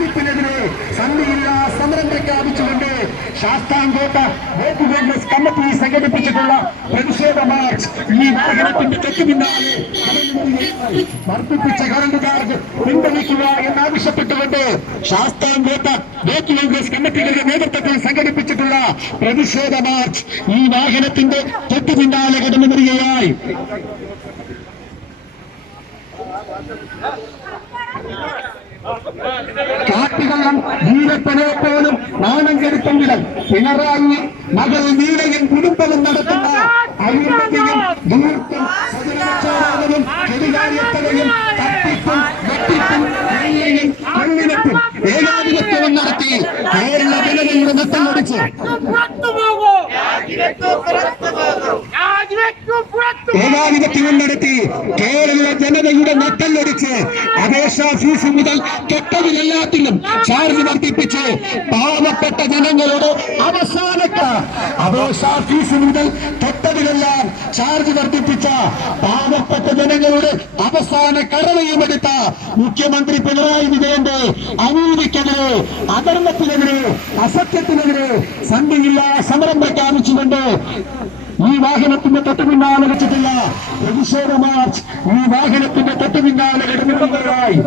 തട്ടിപ്പിനെതിരെ സന്ധിയില്ലാ സമരം പ്രഖ്യാപിച്ചുകൊണ്ട് ശാസ്താംകോട്ട ബ്ലോക്ക് കോൺഗ്രസ് കമ്മിറ്റി സംഘടിപ്പിച്ചിട്ടുള്ള പ്രതിഷേധ മാർച്ച് ഈ വാഹനത്തിന്റെ തെറ്റുപിന്നാലെ വർദ്ധിപ്പിച്ച കറണ്ട് ചാർജ് പിൻവലിക്കുക എന്നാവശ്യപ്പെട്ടുകൊണ്ട് ശാസ്താംകോട്ട ബ്ലോക്ക് കോൺഗ്രസ് കമ്മിറ്റികളുടെ നേതൃത്വത്തിൽ സംഘടിപ്പിച്ചിട്ടുള്ള പ്രതിഷേധ മാർച്ച് ഈ വാഹനത്തിന്റെ തെറ്റുപിന്നാലെ കടന്നു വരികയായി. കാട്ടുകള്ളം വീരപ്പനെ പോലും നാണം കെടുത്തെങ്കിലും പിണറായി മകൾ നീളയും കുടുംബവും നടത്തുന്ന അഴിമതിയും ദൂർത്തും സദനക്ഷോഭവും കെടുകാര്യത്തലയും തട്ടിപ്പും വെട്ടിപ്പും കൊള്ളയും കൊള്ളിനത്തും ഏകാധിപത്യവും നടത്തി കേരള ജനതയുടെ നട്ടം ഒടിച്ച് ഏകാധിപത്യവും നടത്തി കേരള ജനതയുടെ നട്ടല്ലൊടിച്ച് അപേക്ഷാ ഫീസ് മുതൽ തൊട്ടതിലെല്ലാത്തിലും ചാർജ് വർദ്ധിപ്പിച്ച് പാവപ്പെട്ട ജനങ്ങളോട് അവസാനത്തെ അപേക്ഷാ ഫീസ് മുതൽ തൊട്ടതിലെല്ലാം ചാർജ് വർദ്ധിപ്പിച്ച പാവപ്പെട്ട ജനങ്ങളുടെ അവസാന കടവയും എടുത്ത മുഖ്യമന്ത്രി പിണറായി വിജയന്റെ അനീതിക്കെതിരെ, അധർമ്മത്തിനെതിരെ, അസത്യത്തിനെതിരെ സന്ധിയില്ലാ സമരം പ്രഖ്യാപിച്ചുകൊണ്ട് ഈ വാഹനത്തിന്റെ തൊട്ടുപിന്നാലെ വെച്ചിട്ടുള്ള പ്രതിഷേധ മാർച്ച് ഈ വാഹനത്തിന്റെ തൊട്ടുപിന്നാലെ ഇടപെടുന്നതായി.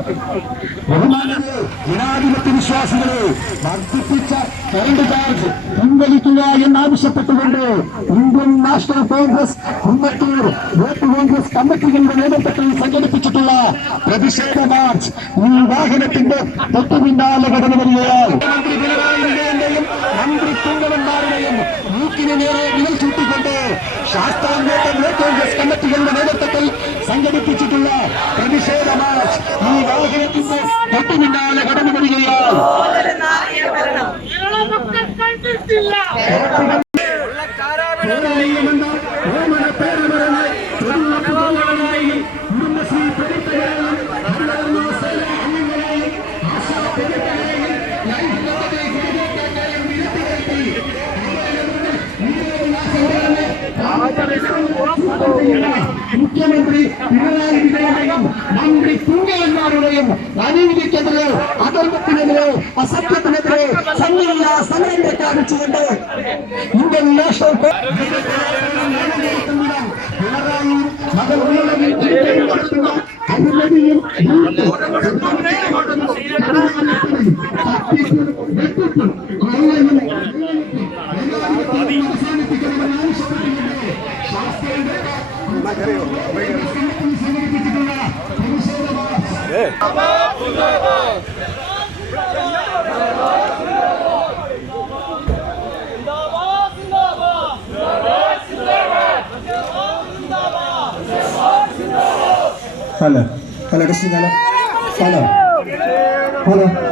ബഹുമാനരെ, ജനാധിപത്യ വിശ്വാസികളെ, വർദ്ധിപ്പിച്ച കറണ്ട് ചാർജ് പിൻവലിക്കുക എന്നാവശ്യപ്പെട്ടുകൊണ്ട് Indian National Congress Kunnathur block Congress കമ്മിറ്റികളുടെ നേതൃത്വത്തിൽ സംഘടിപ്പിച്ചിട്ടുള്ള പ്രതിഷേധ മാർച്ച് ഈ വാഹനത്തിന്റെ തൊട്ടുപിന്നാലെ കടന്നു വരികയാൽ മന്ത്രി പിണറായി വിജയന്റെയും മന്ത്രി തുങ്കവന്മാരുടെയും മൂക്കിന് നേരെ വിരൽ ചൂട്ടിക്കൊണ്ട് ശാസ്താംകോട്ട ബ്ലോക്ക് കോൺഗ്രസ് കമ്മിറ്റികളുടെ നേതൃത്വത്തിൽ സംഘടിപ്പിച്ചിട്ടുള്ള പ്രതിഷേധ മാർച്ച് ഈ വാഹനത്തിന്റെ തൊട്ടുപിന്നാലെ കടന്നു വരികയാൽ കുടുംബശ്രീ മുഖ്യമന്ത്രി പിണറായി വിജയന്റെയും മന്ത്രി തുങ്കവന്മാരുടെയും അനീതിക്കെതിരെ, അധർമ്മത്തിനെതിരെ, അസത്യത്തിനെതിരെ സന്ധിയില്ലാ സമരം പ്രഖ്യാപിച്ചുകൊണ്ട് ഇന്ത്യൻ നാഷണൽ പിണറായി മകൾ അഴിമതിയും Halo, halo, halo, halo, halo.